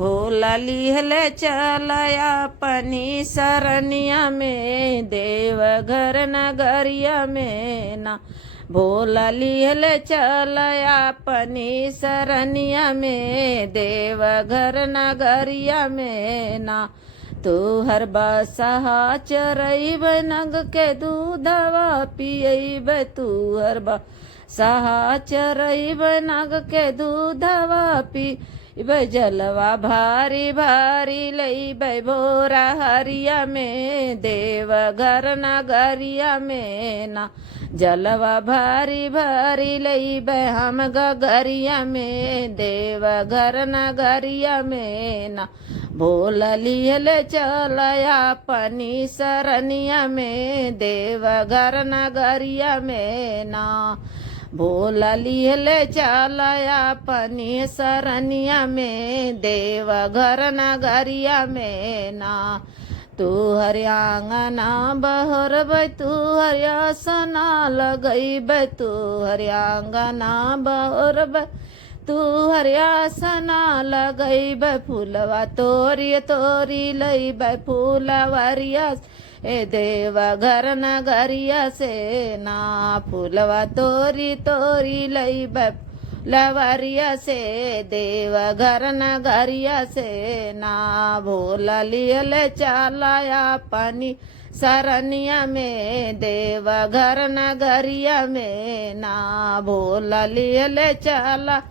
भोला लिहले चलया अपनी सरनिया में देवघर नगरिया में ना। भोला लिहले चलया अपनी सरनिया में देवघर नगरिया में ना। तू हर बसहा चरैब नग के दूधवा पियब तू हर बसहा चरैब नग के दूधवा पीब जलवा भारी भारी लैब भोरा हरिया में देवघर नगरिया में ना। जलवा भारी भारी लैब हम गगरिया में देवघर नगरिया में ना। भोला लिहले चलया अपनी सरनिया में देवघर नगरिया में ना। भोला लिहले चलया अपनी सरनिया में देवघर नगरिया में ना। तू हरियांगना बहरब तू हरियासना लगैब तू हरियांगना बहरब तू हरियासना लगैब फूलवा तोरी तोरी लैब फूलवरिया ए देवघर नगरिया से ना। फूलवा तोरी तोरी लैब लवरिया से देवघर नगरिया से ना। भोला लिहले चलया अपनी सरनिया में देवघर नगरिया में ना। भोला लिहले चला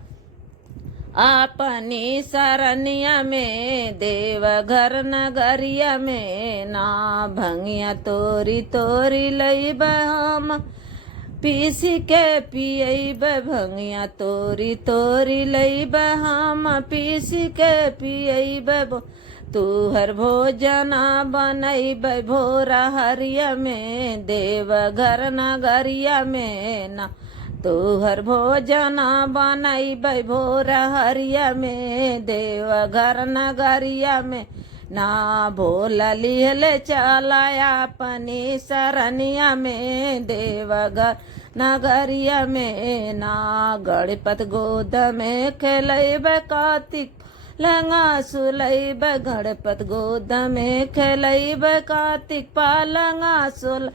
अपनी सरनिया में देवघर नगरिया में ना। भंगिया तोरी तोरी लैब हम पीस के पियब भंगिया तोरी तोरी लैब हम पीस के पियब। तू हर भोजना बनैब भोरा हरिया में देवघर नगरिया में ना। तू हर भोजना बनैब भोरा हरिया में देवघर नगरिया में ना। भोला लिहले चलया अपनी सरनिया में देवघर नगरिया में ना। गणपत गोद में खेलैब कार्तिक लंगा सुलैब गणपत गोद में खेलैब कार्तिक पालंगा सुल।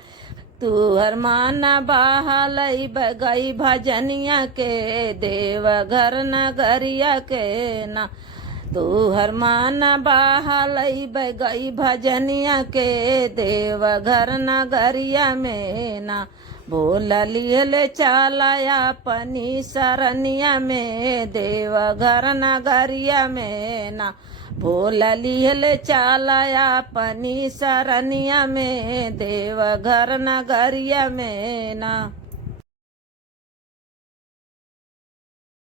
तू हर माना बहालैब गई भजनिया के देवघर नगरिया के ना। तू हर माना बहालैब गई भजनिया के देवघर नगरिया में ना। भोला लिहले चलया अपनी सरनिया में देवघर नगरिया में ना। भोला लिहले चलया अपनी सरनिया में देवघर नगरिया में ना।